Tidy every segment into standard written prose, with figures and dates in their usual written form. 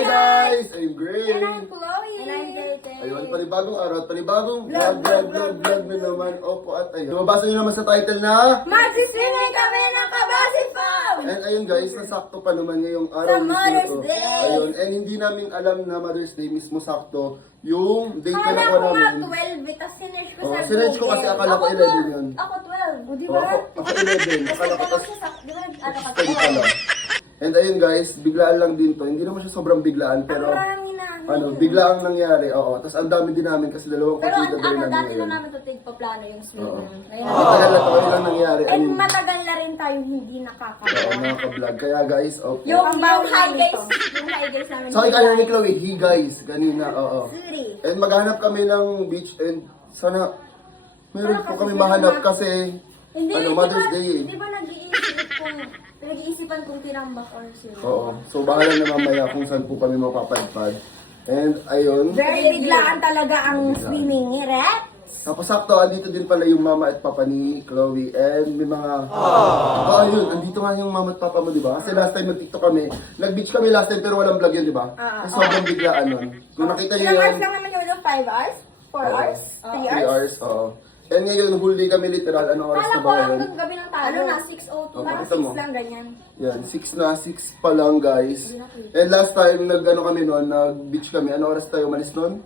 Hi guys! I'm Gray! And I'm Chloe! And I'm Tay. Ayun, panibagong araw at panibagong vlog na naman. Opo at ayun. Mabasa nyo naman sa title na Magsiswimming kami ng Kabasi Farm! And ayun guys, nasakto pa naman ngayong araw Sa mismo Mother's to. Day. Ayun, and hindi namin alam na Mother's Day mismo sakto yung date na Akala nakuha ko nga namin. 12, tapos sinerge ko Oh, sa sinerge ko kasi akala ko 11 yun. Ako 12, o di Oh, ba? ako 11. Akala ko tas Di ba? Ano ka study pa lang. And ayun guys, biglaan lang din to. Hindi naman siya sobrang biglaan, pero Marami na. biglaang nangyari. Oo, tapos ang dami din namin kasi dalawang Pero partida din namin dati na ngayon. namin ito tigpa-plano yung swimming. Ngayon, Matagal na to, ayun lang nangyari. I and mean, matagal na rin tayong hindi oo, nakakagawa. nakaka-vlog. Kaya guys, okay. Yung high guys, yung high guys namin. Sa akin kaya ni Chloe, he guys, kanina, oo. Sorry. And maghanap kami ng beach and sana meron po kami mahanap kasi Hindi, Mother's Day eh. Di ba nag-iisipan kung tirambak or sila? Oo. So bahala na mamaya kung saan po kami mapapadpad. And ayun. Very biglaan talaga ang swimming, right? Tapos sakto, andito din pala yung mama at papa ni Chloe and may mga... ayun, andito nga yung mama at papa mo, di ba? Kasi last time nag-tiktok kami, nag-beach kami last time pero walang vlog yun, di ba? Kasi sobrang biglaan nun. Kung nakita nyo Ilang yun, hours lang naman yun? 5 hours? 4 hours? 3 3 hours? hours, oo. And ngayon, whole day kami literal, ano oras Kala na ko ba ngayon? hanggang gabi ng talo. Ano na, 6:02. Parang pakita mo. 6 lang, ganyan. Yan, 6 na, 6 pa lang guys. And last time, nag-ano kami noon, nag-beach kami. Ano oras tayo umalis noon?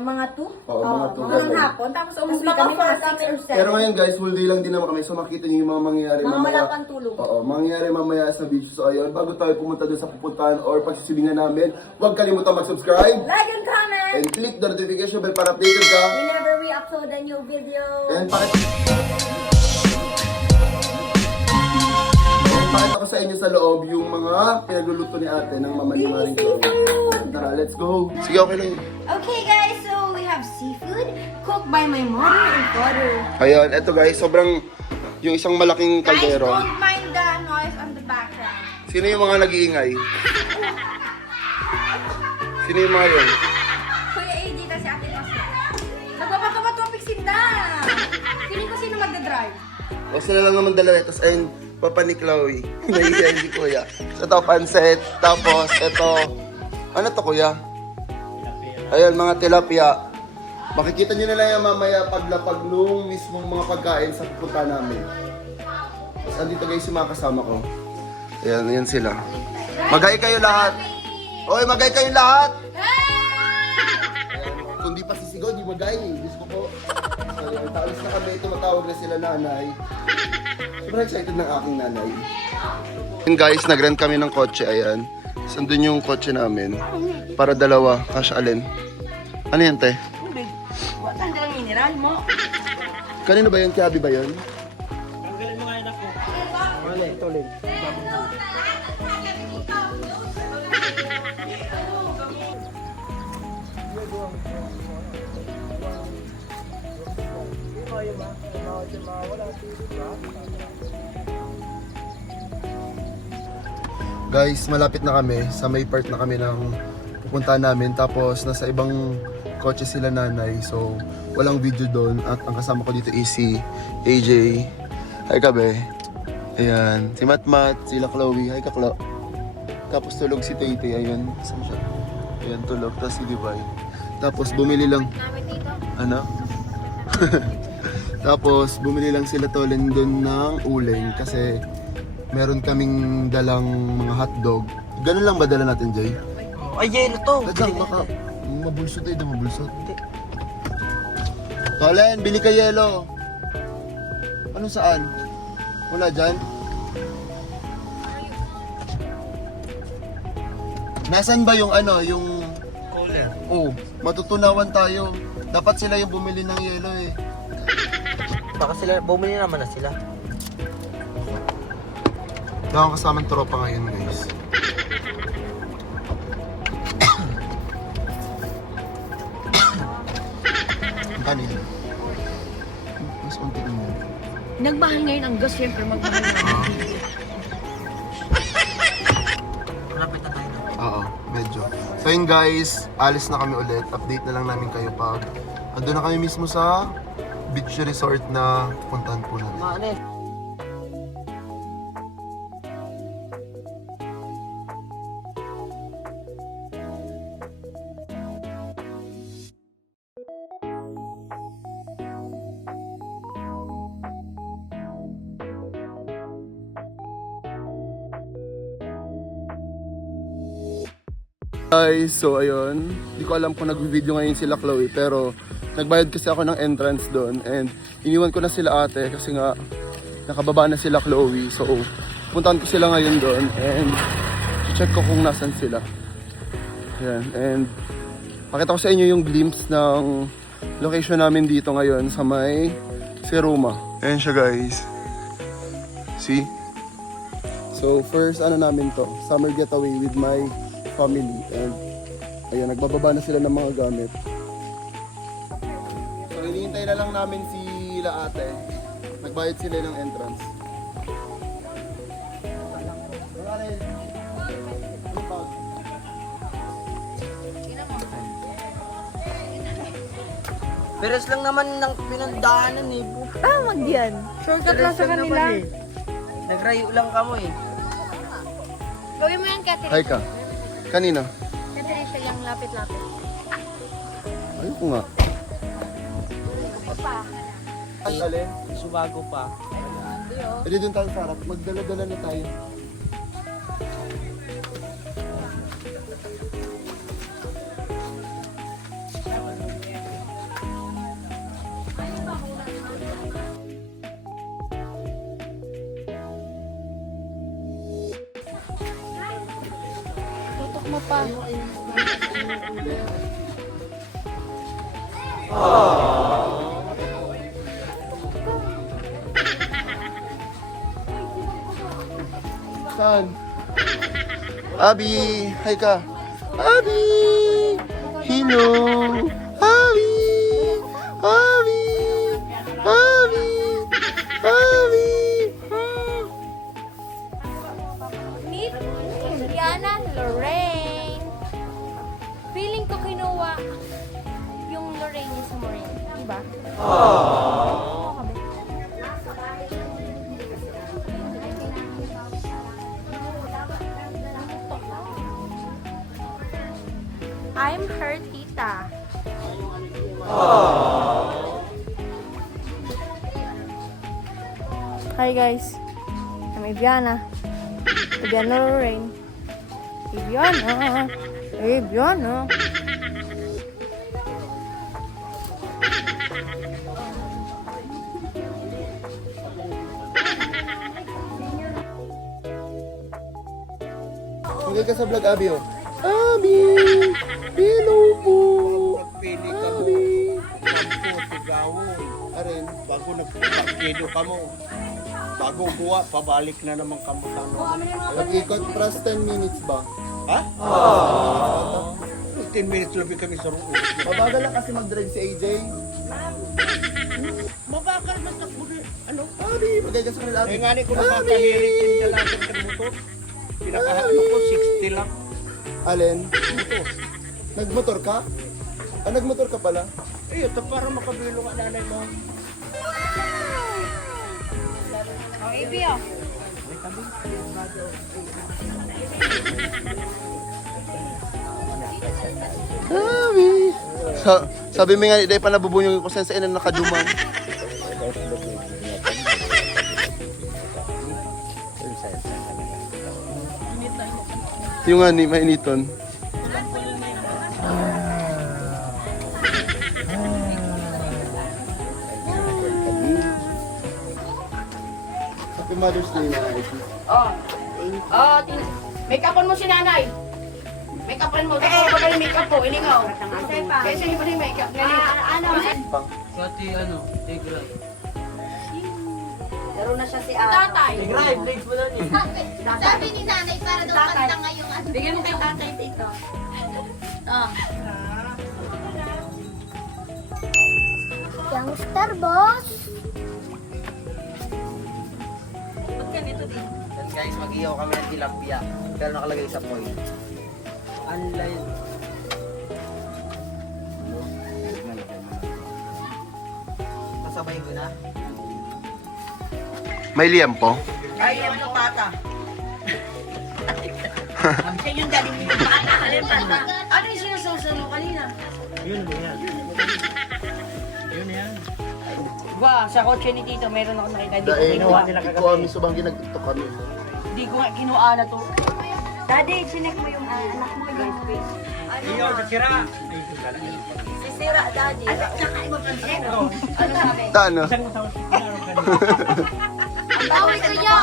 Mga 2? Oo, mga 2. Mga ng hapon. Tapos umuwi kami mga 6 or 7. Pero ngayon guys, full day lang din naman kami. So makita niyo yung mga mangyayari Mga mamaya. wala pang tulog. Oo, mangyayari mamaya sa beach. So ayun, bago tayo pumunta doon sa pupuntahan or pagsisibingan namin, huwag kalimutan mag-subscribe. Like and comment! And click the notification bell para updated ka. Whenever we upload a new video. And pakita ko sa inyo sa loob yung mga pinagluluto ni ate ng mama ni Maring Chloe. Tara, let's go. Sige, okay lang yun. Okay guys, so we have seafood cooked by my mother and father. Ayan, eto guys, sobrang yung isang malaking Guys, kaldero. don't mind the noise on the background. Sino yung mga nag-iingay? Sino yung mga yun? Kuya AJ kasi ate Pastor. Nagpapakapatopik sinda. Feeling ko sino magdadrive. O sila lang naman dalawa. Tapos ayun, papa ni Chloe. Nahihiya hindi kuya. So ito, pansit. Tapos ito, ano to kuya? Ayun, mga tilapia. Makikita nyo na lang yan mamaya paglapag nung mismong mga pagkain sa pupunta namin. Tapos andito guys yung mga kasama ko. Ayan, ayan sila. Magay kayo lahat. Oy, magay kayo lahat! Kung di pa sisigaw, di magay. Diyos ko po. So, yun, taalis na kami. Tumatawag na sila nanay. Sobrang excited ng aking nanay. And guys, nag-rent kami ng kotse. Ayan. Sandun yung kotse namin. Para dalawa. Cash alin. Ano yan, te? What ang dalang mineral mo? Kanino ba yun? Kiabi ba yun? Guys, malapit na kami. Sa may part na kami ng pupuntahan namin. Tapos, nasa ibang kotse sila nanay. So, walang video doon. At ang kasama ko dito is si AJ. Hi, Kabe. Ayan. Si Matmat, sila Chloe. Hi, Kaklo. Tapos tulog si Taytay. Ayan. Saan siya? Ayan, tulog. Tapos si Divine. Tapos, bumili lang. Namin dito. Ano? Tapos, bumili lang sila Tolen doon ng uling. Kasi, meron kaming dalang mga hotdog. Ganun lang ba dala natin, Jay? Ay, yelo to. Dadang, baka mabulsot eh, di mabulsot. Tolen, bili ka yelo. Ano saan? Wala dyan? Nasaan ba yung ano, yung... Cooler. Oh, matutunawan tayo. Dapat sila yung bumili ng yelo eh. Baka sila, bumili naman na sila. Wala akong kasamang tropa ngayon, guys. Ang kanin. Mas unti din yan. Nagmahal ngayon ang gas, syempre magmahal na. Malapit na tayo. Oo, medyo. So yun guys, alis na kami ulit. Update na lang namin kayo pag ando na kami mismo sa beach resort na puntahan po namin. Ano eh. Guys, so ayun, di ko alam kung nag-video ngayon sila Chloe, pero nagbayad kasi ako ng entrance doon and iniwan ko na sila ate kasi nga nakababa na sila Chloe. So puntahan ko sila ngayon doon and check ko kung nasan sila. Ayan, and pakita ko sa inyo yung glimpse ng location namin dito ngayon sa may Seruma. Ayan siya guys. See? So first ano namin to, summer getaway with my family and ayun, nagbababa na sila ng mga gamit. So hinihintay na lang namin sila ate. Nagbayad sila ng entrance. Peres lang naman ng pinandaanan eh. Tawag yan. Shortcut lang sa kanila. Nagrayo lang kamo eh. Gawin mo yan, Catherine. Hi ka. Kanina? Catherine siya yung lapit-lapit. Ayoko nga. Pa. Ang alin? Subago pa. Pwede dun tayo sa harap. Magdala-dala na tayo. Tutok mo pa. Saan? Abi! Hi ka! Abi! Hello! Abi! Abi! Abi! Abi! Meet Rihanna Lorraine. Feeling ko kinuha yung Lorraine niya sa Maureen. Diba? Oo. Kami. I'm her tita. Hi guys, I'm Iviana. Iviana Lorraine. Iviana. Iviana. Magay ka sa vlog, Abi, oh. Abi! Hello po! Pili ka mo, Abi! sampo, tigawon. Arin. Bago nagpakido ka mo, bago buwa, pabalik na naman ka mo sa ano. Mag-ikot pras 10 minutes ba? Ha? 15 minutes labi kami sa room. Mabagal lang kasi mag-drive si AJ. Mabakal man takbo na, ano? Abi! Magay ka sa kanila, Abi. Kaya nga ni ko nakakahirit yung dalagan sa motor. Pinakaano ko, 60 lang. Alin? Motor. Nagmotor ka? Ah, nagmotor ka pala? Eh, ito para makabilo ka nanay mo. Oh, Ibi, oh. Abi! Sabi mo nga, dahil pa nabubunyong ko sa inan nakadumang. Yung nga ni, mainiton. Happy Mother's Day na. Make-upan mo si nanay. Make-upan mo. Ito ba kayo make-up po? Ilingaw. Kasi hindi pa rin make-up. Pati ano, tigray. Laro na siya si tatay. Tigray, blades mo lang eh. Sabi ni nanay para daw kanta ngayong ano. Bigyan mo kay tatay dito. Youngster boss. Yan guys, mag-ihaw kami ng tilapia. Pero nakalagay sa foil. Unline. Kasabay ko na. May liempo? Ay, yung pata. Siya yung daddy mo yung pata. Ano yung sinasawsaw mo kanina? Yun yan. Yun yan. Ba, sa kotse ni Tito, meron ako nakita. Di ko Dahil kinuha. ito kami, subang ginagtiktok kami. Di ko nga kinuha na to. Daddy, sinek mo yung anak mo yung Iyo, sira. Sisira, daddy. Tano? Ang bawal kuya.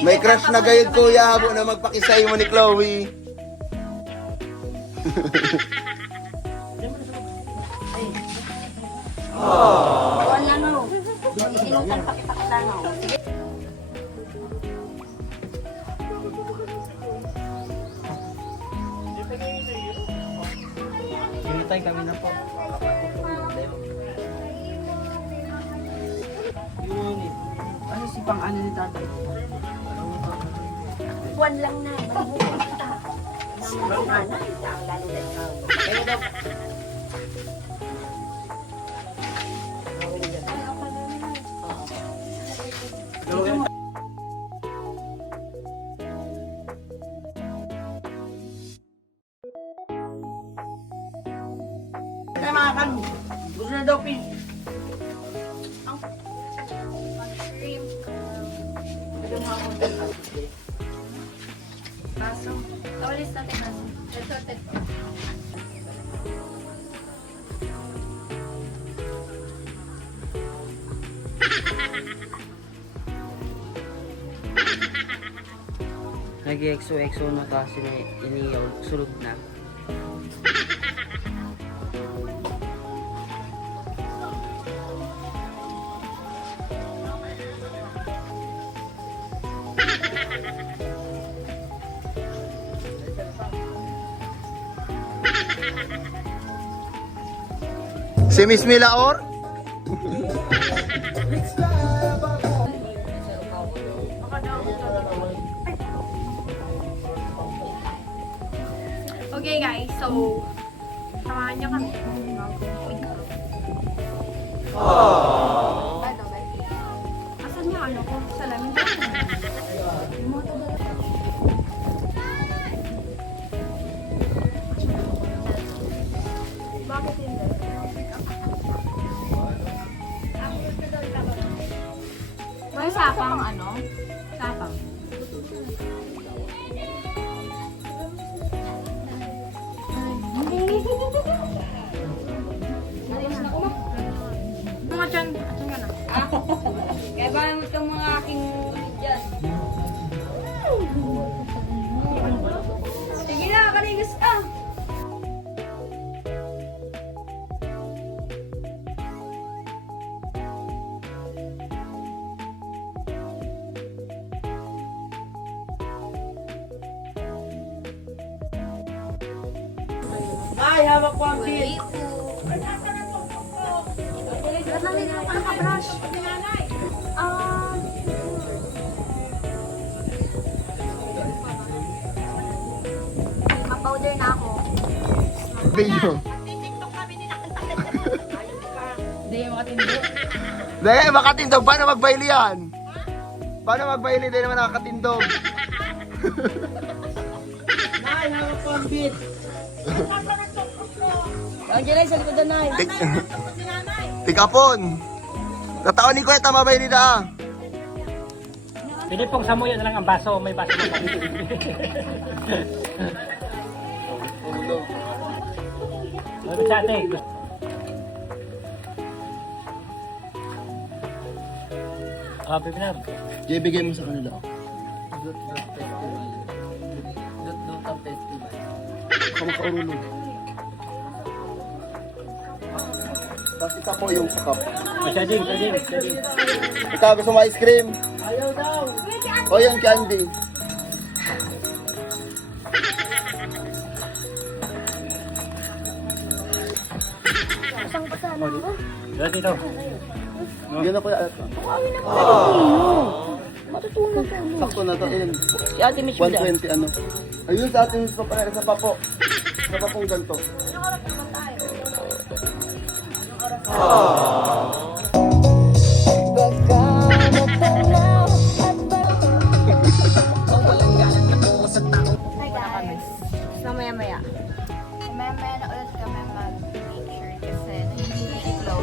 May crush na gayud kuya habo na magpakisay mo ni Chloe. Wala na no. Inutan pa kita kita no. Hinintay kami na po. Yun eh. Ano si pang ano ni tatay? Buwan lang na. Mabuhay kita. Nang mana kita ang lalo na ikaw. Kaya daw. Kaya mga kan, gusto na daw pin. Baso. Tawalis natin baso. Ito. Nag-exo-exo na kasi na iniyaw, sulod na. Si Miss Milaor? Okay guys, so samahan niyo kami. Asan yung ano ko? Salamin ko. Bakit hindi? May sapang ano? Sapang. Mga dyan. Asan ka na? Kaya ba mo itong mga aking dyan? Sige na, kanigas ka. Ay, hawak ko ang pin. Ba't lang nito ka naka-brush? Ma-powder na ako. Video. Hindi yung makatindi. Dahil makatindog, paano magbayli yan? Paano magbayli? Dahil naman nakakatindog. Ay, hawak ko ang pin. Tik Tikapon. Tataon ni Kuya, mabayli na. Pwede pong samuyan na lang ang baso, may baso na kami. Ano sa ate? Pipinar. Ibigay mo sa kanila. Baka makaurulong. Tapos isa po yung sakap. Sading. Ikaw gusto mo ice cream? Ayaw daw. O yung candy? Dito. Yun na kuya. Sakto na to. Ayun. Si Ate Mitch 120 ano. Ayun sa ating sa papo. Sa papong ganito. Hi guys. So maya-maya. Maya-maya na ulit kami mag-picture kasi hindi flow.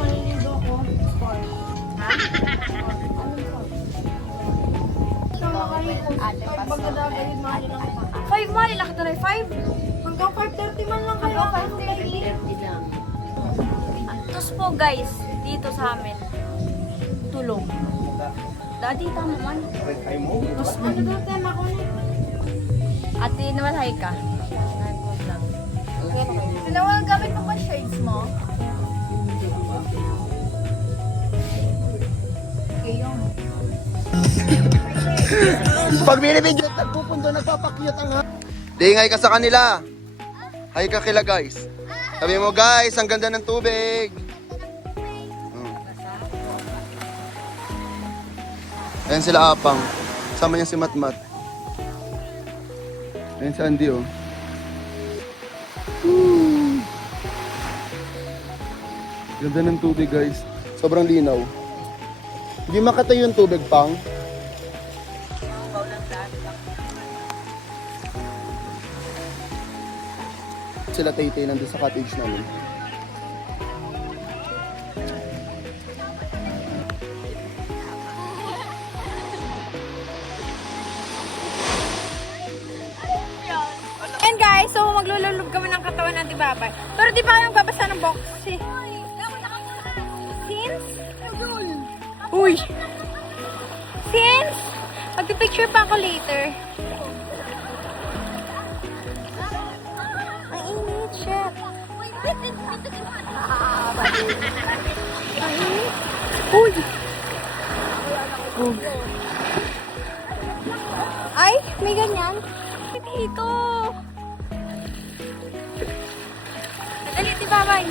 Ha? Ate Paso. 5 mali, laki na 5. Hanggang 5:30 man lang kaya. Hanggang 5:30 lang. Tapos po guys, dito sa amin, tulong. Daddy, tama man. Tapos ano ba tema ko na? Ate, namalhay ka. Tinawag gamit mo ba shades mo? Okay, yun. Pag binibigyan, nagpupundo, nagpapakyut ang ha. Dingay ka sa kanila. Hi ka kila guys. Sabi mo guys, ang ganda ng tubig. Ayan sila Apang. Sama niya si Matmat. Ayan si Andy oh. Woo! Ganda ng tubig guys. Sobrang linaw. Hindi makatayo yung tubig pang. Sila Tay-Tay nandun sa cottage namin. And guys, so maglululog kami ng katawan ng Tibabay. Pero di pa kami magbabasa ng box. Since? Uy! Since? Magpipicture pa ako later. Ang init, shit. Ang init. Uy! Ay, may ganyan. Dito. Dali, Tibabay.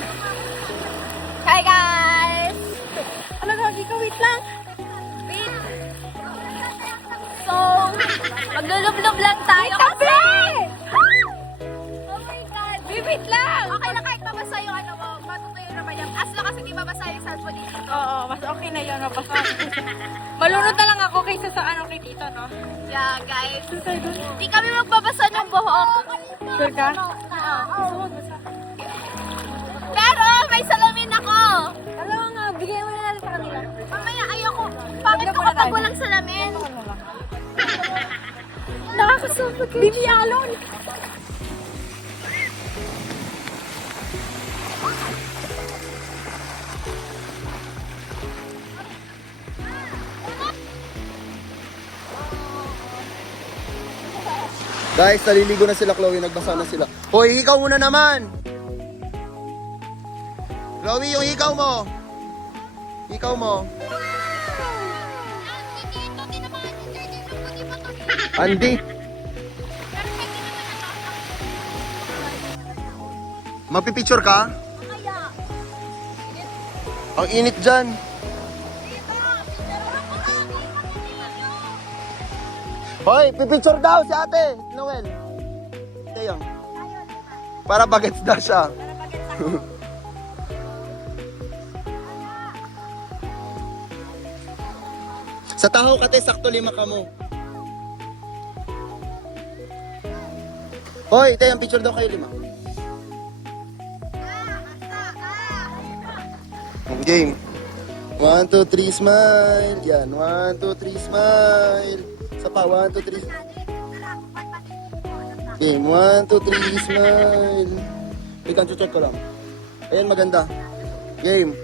Hi, guys! Ano, Gagi ka? Wait lang. Wait. So, maglulublob lang tayo kasi. Oh my God. Wait lang. Okay na kahit mabasa yung ano mo. Matutuyo naman yan. As long kasi di mabasa yung cellphone dito. Oo, mas okay na yun. Mabasa. Malunod na lang ako kaysa sa ano kay Tito, no? Yeah, guys. Di kami magbabasa ng buhok. Sure ka? Oo. Pero may salamin ako. Alam nga, bigyan mo na natin sa kanila. Mamaya, ayoko. Pangit ko kapag walang salamin. Nakakasabot. Bibi Alon. Guys, naliligo na sila Chloe, nagbasa na sila. Hoy, hikaw muna naman! Chloe, yung hikaw mo! Hikaw mo. Andy! Magpipicture ka? Ang init dyan. Hoy, pipicture daw si ate, Noel. Ito yung. Para bagets daw siya. Sa taho ka te, sakto 5 ka mo. Hoy, ito yung picture daw kayo 5. Game. 1, 2, 3, smile. Yan, 1, 2, 3, smile. Isa pa, 1, 2, 3. Game, 1, 2, 3, smile. Wait, check ko lang. Ayan, maganda. Game.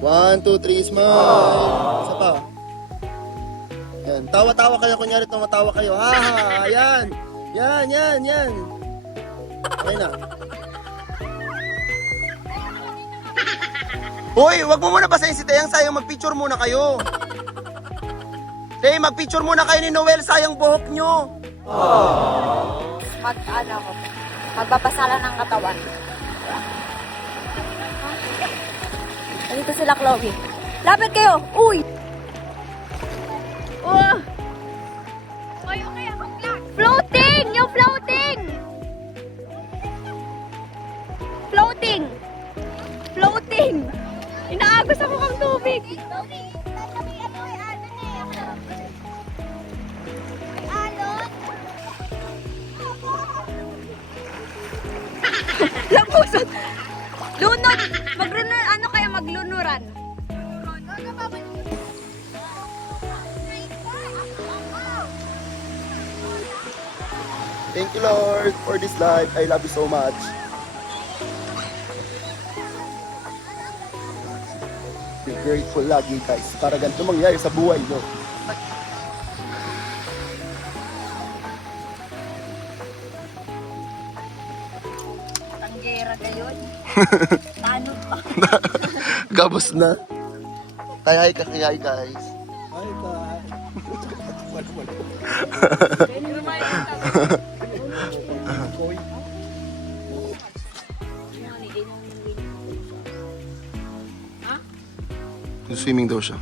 1, 2, 3, smile. Isa pa. Yan, tawa-tawa kayo, kunyari tumatawa kayo. Ha, ha, ayan. Yan. Okay na. Hoy, wag mo muna basahin si Teyang, sayang magpicture muna kayo. Tay, magpicture muna kayo ni Noel, sayang buhok nyo. Magbabasala ng katawan. Dito sila, Chloe. Lapit kayo! Uy! Oh! Floating! Yung floating! Floating! Inaagos ako kang tubig! Lampusot! Lunod! Ano kaya maglunuran? Thank you, Lord, for this life. I love you so much. Be grateful lagi, guys. Para ganito mangyari sa buhay, no? Tanggera kayo. Paano pa? Gabos na. Kayay ka, kayay, guys. Ay, ka. Koy. Swimming daw siya.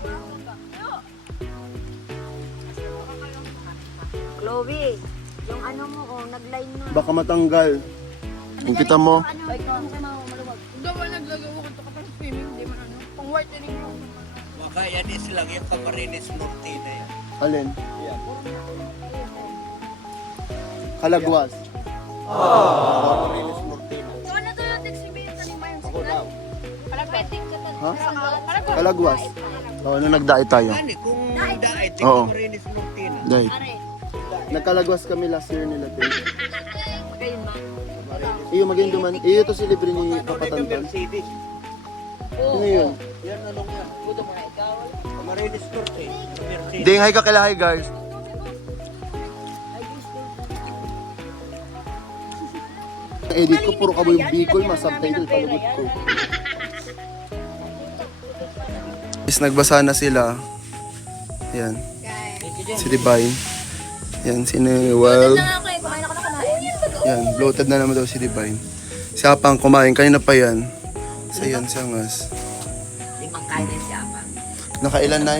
Chloe, yung ano mo, nag-line mo. Baka matanggal. Kung kita mo, Dawa naglagawa ko ito kapag swimming, di man ano. Pang whitening mo. Baka yan is lang yung Camarines Norte na yan. alin? Kalagwas. Camarines Norte na. So ano to yung exhibit sa lima yung Ako daw. Palagweting ka Ha? to. Kalagwas. Oo, nung nagdaet tayo. Gani, kung daet, Oo. Camarines Norte na. Daet. Nagkalagwas kami last year nila. Iyo, maging duman. Iyo to si libre ni Ano na yung Papatantan. Mercedes? Ano yun? Yan, anong yan? Camarines Norte. Mercedes. Ding, hi ka kila, hi guys. Ang edit ko, puro kabo yung Bicol, subtitle palugod ko. Is nagbasa na sila. Yan. Si Divine. Yan, si Newell. Kumain ako na kumain. Yan, bloated na naman daw si Divine. Si Apang kumain, kanina pa yan. Sa yan, si Angas. Limang kain na siya pa. Nakailan na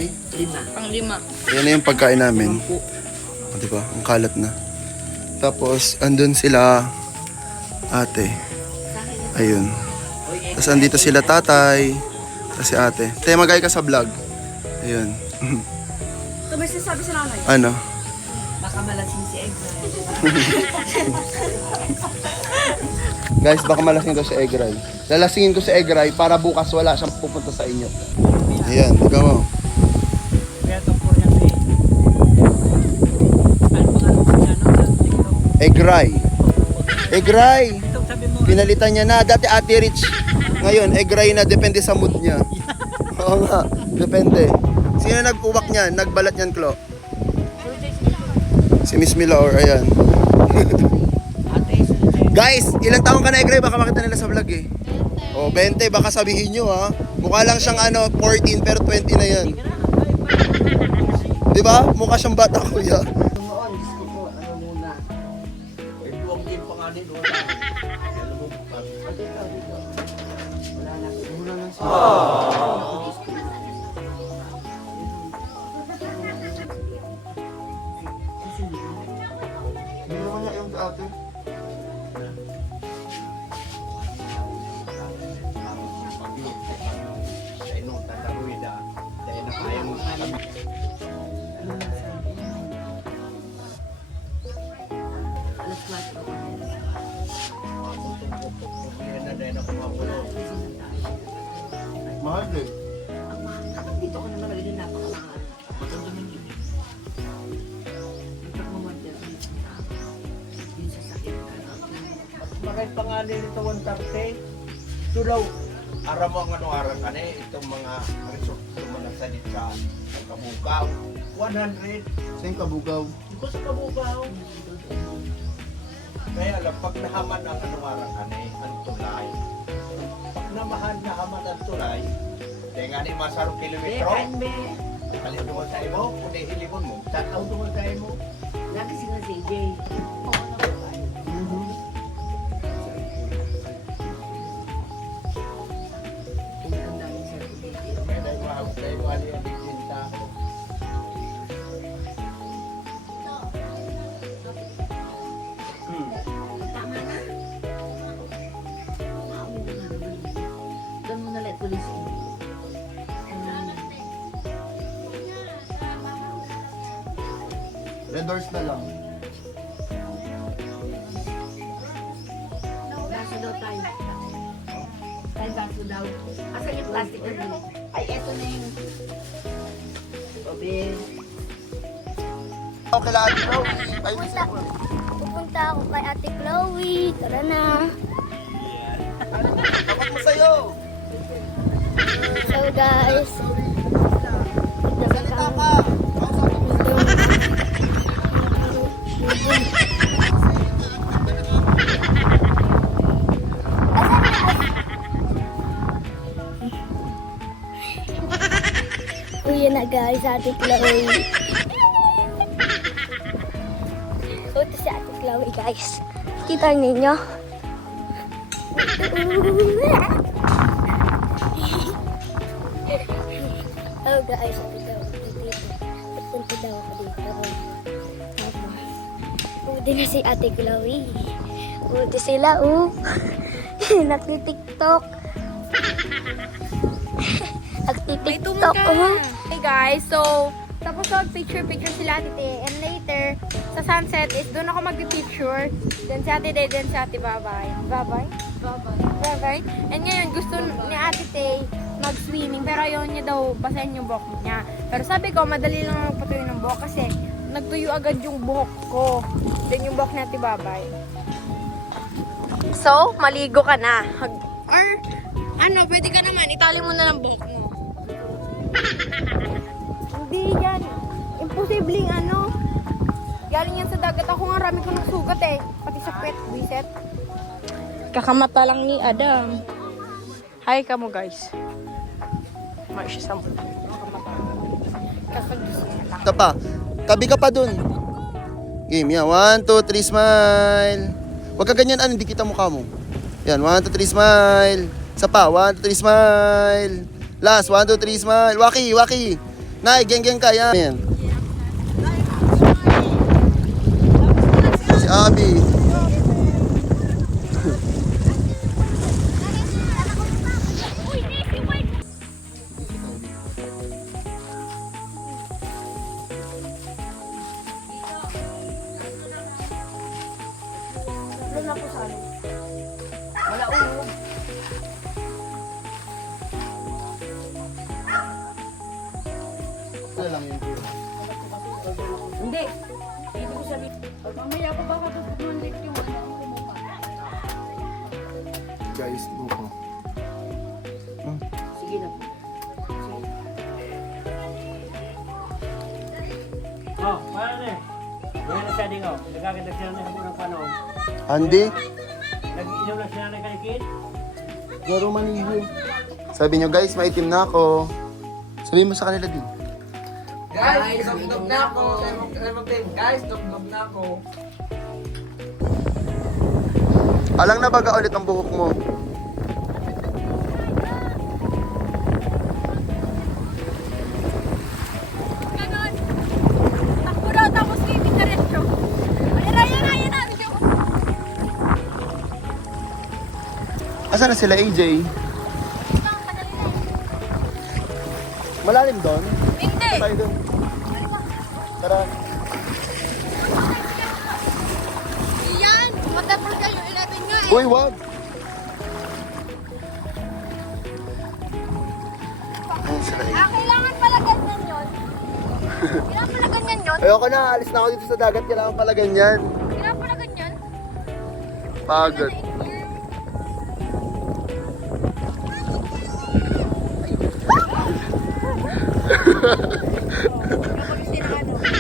Pang-lima. Yan na yung pagkain namin. O, diba? Ang kalat na. Tapos, andun sila ate. Ayun. Tapos, andito sila tatay. Tapos si ate. Te, magay ka sa vlog. Ayun. Ito may sinasabi sa nanay. Ano? Baka malasing si Egg. Guys, baka malasing daw si egg ray. Lalasingin ko si egg ray para bukas wala siyang pupunta sa inyo. Ayan, ikaw mo. Kaya itong Korean eh. Ano pa ano? Egg ray. Egg ray. Itong sabi mo, Pinalitan niya na. Dati Ate Rich. Ngayon, egg ray na. Depende sa mood niya. Oo nga. Depende. Sino nag-uwak niyan? Nagbalat niyan, Klo? Si Miss Mila or ayan. Guys, ilang taong ka na, egg ray? Baka makita nila sa vlog eh. Oh, 20. Baka sabihin nyo ha. Mukha lang siyang 14 pero 20 na yan. Di ba? Mukha siyang bata, kuya. Noon, Diyos ko po, ano muna. Ay, buwang din panganin. Hindi naman niya yung ate. Sa inong tataruida. Dahil na kayang kami. Alas 4 ko. Yan na dahil na kumapulong. Mahal eh. Dito ko naman nalilin napakamahal. Matulungan yun. Ang pagmamadya dito sa yung sasakit ka. Makay panganin nito 130. Ito daw. Aram mo ang anong aral ka na itong mga resort sumanagsalit sa Kabukaw. 100. Saan kabugaw? Ito sa Kabukaw. Kaya lang, pag nahaman ang anong aral ka na ang tulay. Pag nahaman ang tulay, kaya nga ni masarong kilometro. Kalit naman sa imo, kung nahilibon mo, tataw naman sa imo. Lagi sila si AJ. Ang dami sa AJ. Kaya dahil mahawag kayo, wali ang bigyan ako. Tama na. Doon mo na let police in. Red doors na lang. Baso daw tayo. Tayo baso daw. Asan yung plastic na dito? Ay, eto na yung... Obe. Okay lang, bro. Ay, Pupunta ako kay Ate Chloe. Tara na. Dapat mo sa'yo. So guys, Salita ka. Kausapin mo. Uy, na guys, Ate Chloe. Ito si Ate Chloe guys. Kita ninyo. Oh guys, Ate Chloe dito. Punta daw ako dito. Pwede na si Ate Chloe. Pwede sila Nagtitiktok. Nagtitiktok Hey guys, so tapos picture sila Tite, and later sa sunset is doon ako magpi-picture. Then si Ate Day, then si Ate Babay. And ngayon gusto ni Ate Tay mag-swimming pero ayaw niya daw basahin yung buhok niya. Pero sabi ko madali lang magpatuyo ng buhok kasi nagtuyo agad yung buhok ko. Then yung buhok ni Ate Babay. So, maligo ka na. Or pwede ka naman itali mo na ng buhok mo. Hindi yan. Imposibleng galing yan sa dagat. Ako nga rami ko ng sugat pati sa pet, biset. Kakamata lang ni Adam. Hi ka mo guys. Marsha sa mo. Ka pa. Tabi ka pa dun. Game, yan. 1, 2, 3, smile. Huwag ka ganyan, hindi kita mukha mo. Yan, 1, 2, 3, smile. Isa pa, 1, 2, 3, smile. Last, 1, 2, 3, smile. Waki. Nay, geng ka, yan. Yan. Si Abby. Ano lang yun? Hindi. Ibig ko sabihin. Mamaya pa baka tutumanlit yung kumuha. Guys, buko. Sige na. Oh, paano na eh? Ngayon na siya din oh. Nagkakadag sila na ng panahon. Andy? Nag-inom na sila ng kalikit. Garo manigo. Sabi nyo guys, maitim na ako. Sabi mo sa kanila din. Guys, dugdug na ako. Guys, dugdug na ako. Alang na baga ulit ang buhok mo. Ganon. Takbo daw, tapos kayo diretso. Yan na. Asa na sila AJ? Malalim doon? Hindi. Tayo doon. Tara. Yan. Matapos kayo, 11 nga Uy, wag! Ayun sila AJ. Kailangan pala ganyan yun. Ayoko na, alis na ako dito sa dagat. Kailangan pala ganyan. Kailangan pala ganyan. Pagod.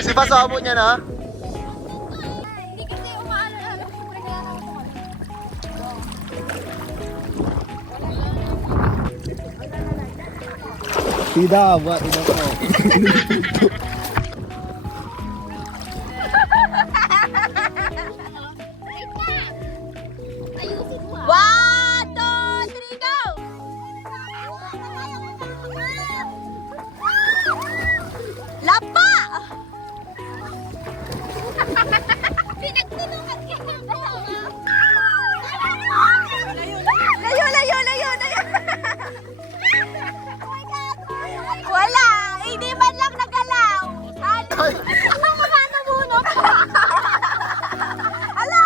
Si Pasabo niya na? Hindi kasi umaalala. Tidak, buat tidak ko. One, two, three, go! Lapa! Pinagtulungan ka ng dalawa. Layo. Wala! Hindi man lang nagalaw. Ano mga nabunot? Ala!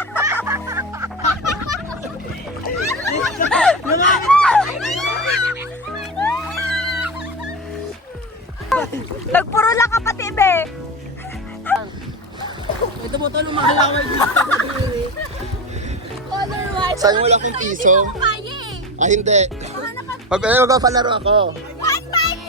Nagpuro lang kapatid eh. Ito mo ito, lumakalaway dito. Sayang wala akong piso. Kaya eh. Ah, hindi. Magpapalaro ako. 1-5!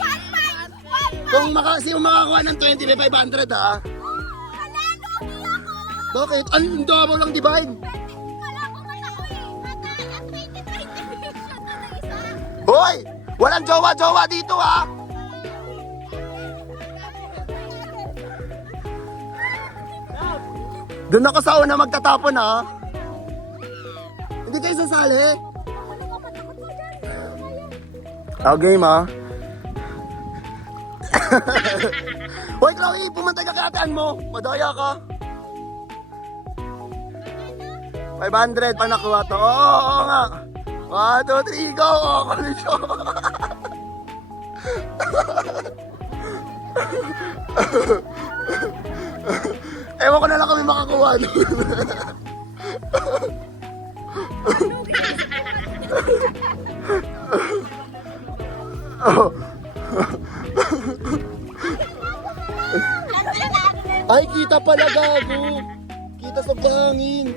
1-5! 1-5! Kung makakuha ng 20, may 500 ha. Panalo ako! Bakit? Ang double lang divide. Wala akong matako eh. Patay at 20-20. Shot na isa. Hoy! Walang jowa-jowa dito ha. Doon ako sa una magtatapon ha. Hindi kayo sasali. Game ha. Hoy Chloe, pumantay ka kataan mo. Madaya ka. 500 pa nakuha to. Oo nga. 1, 2, 3, go! Oh, kondisyon! Ewan ko na lang kami makakuha doon. Ay, kita pala gago. Kita sa bangin.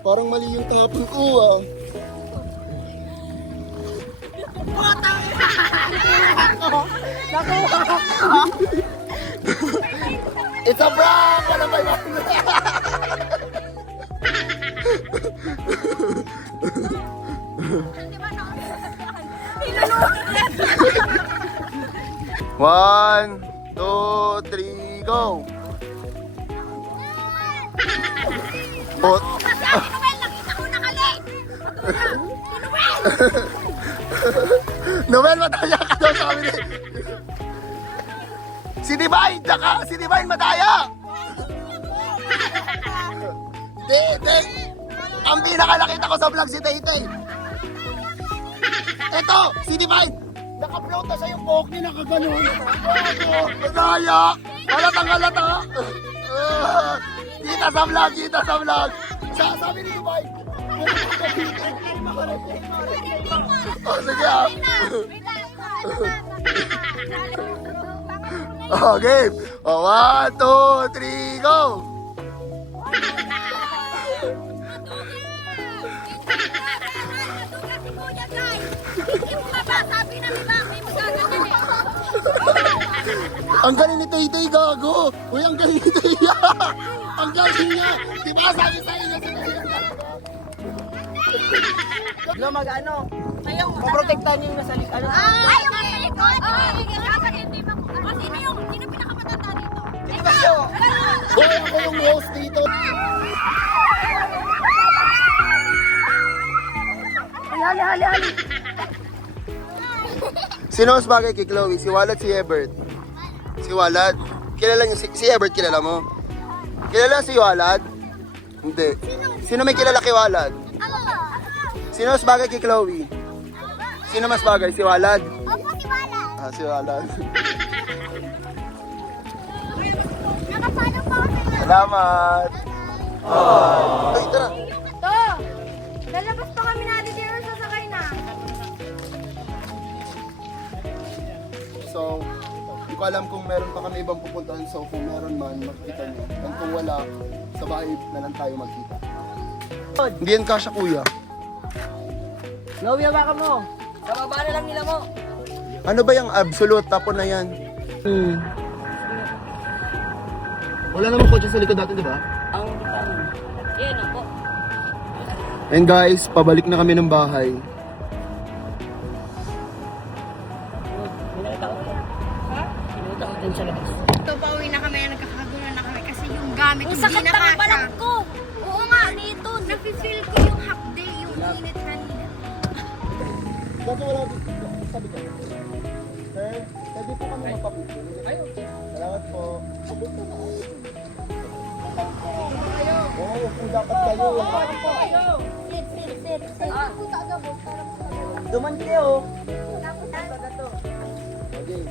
Parang mali yung tapon ko ah. It's a prank! Wala ba yun? One, 2, 3, go! Bot. Noel, nakita ko na kalit! Noel, mataya ka daw sabi ni... Si Divine, mataya! Di. Ang pinakalakita ko sa vlog si Tay-Tay. Eto, si Divine. Naka-float na siya yung poke niya, nakaganon. Mataya! Halatang halata! Kita sa vlog. Sabi ni Divine. Oh, sige ah. Oh, game. Oh, 1, 2, 3, go. Ang galing ni Tay-Tay, gago. Uy, ang galing ni Tay-Tay. Ang galing niya. Diba sabi sa inyo sa No, mag-ano? Maprotektahan yung nasa likod. Ay, yung nasa likod! Sino pinakamatanda dito? Hindi ba siya? Hoy, ako yung host dito. Hali. Sino mas bagay kay Chloe? Si Walad, si Ebert? Si Walad? Kilala niyo si Ebert, kilala mo? Kilala si Walad? Hindi. Sino may kilala kay Walad? Sino mas bagay kay Chloe? Sino mas bagay? Si Walad? Opo, si Wala. Ah, si Walad. Nakapalo pa ako sa'yo. Salamat! Ay, tara! To! Lalabas pa kami natin dito sasakay na. So, hindi ko alam kung meron pa kami ibang pupuntahan. So, kung meron man, makikita nyo. And kung wala, sa bahay na lang tayo magkita. Hindi yan kasya, kuya. Chloe, hawakan mo. Sa baba na lang nila mo. Ano ba yung absolute tapon na yan? Wala namang kotse sa likod natin, di ba? Yan ako. And guys, pabalik na kami ng bahay. Pinunta ko din sa labas. Ito, pauwi na kami, nagkakagulo na kami kasi yung gamit Ang hindi sakit na ng kasha. balat ko. Oo nga, dito, nafe-feel ko yung half day, yung init kanina. Kasi wala sabi ko. Sir, pwede po kami magpapicture. Salamat po. Oo, kung dapat kayo. Sit. Duman kayo. Okay.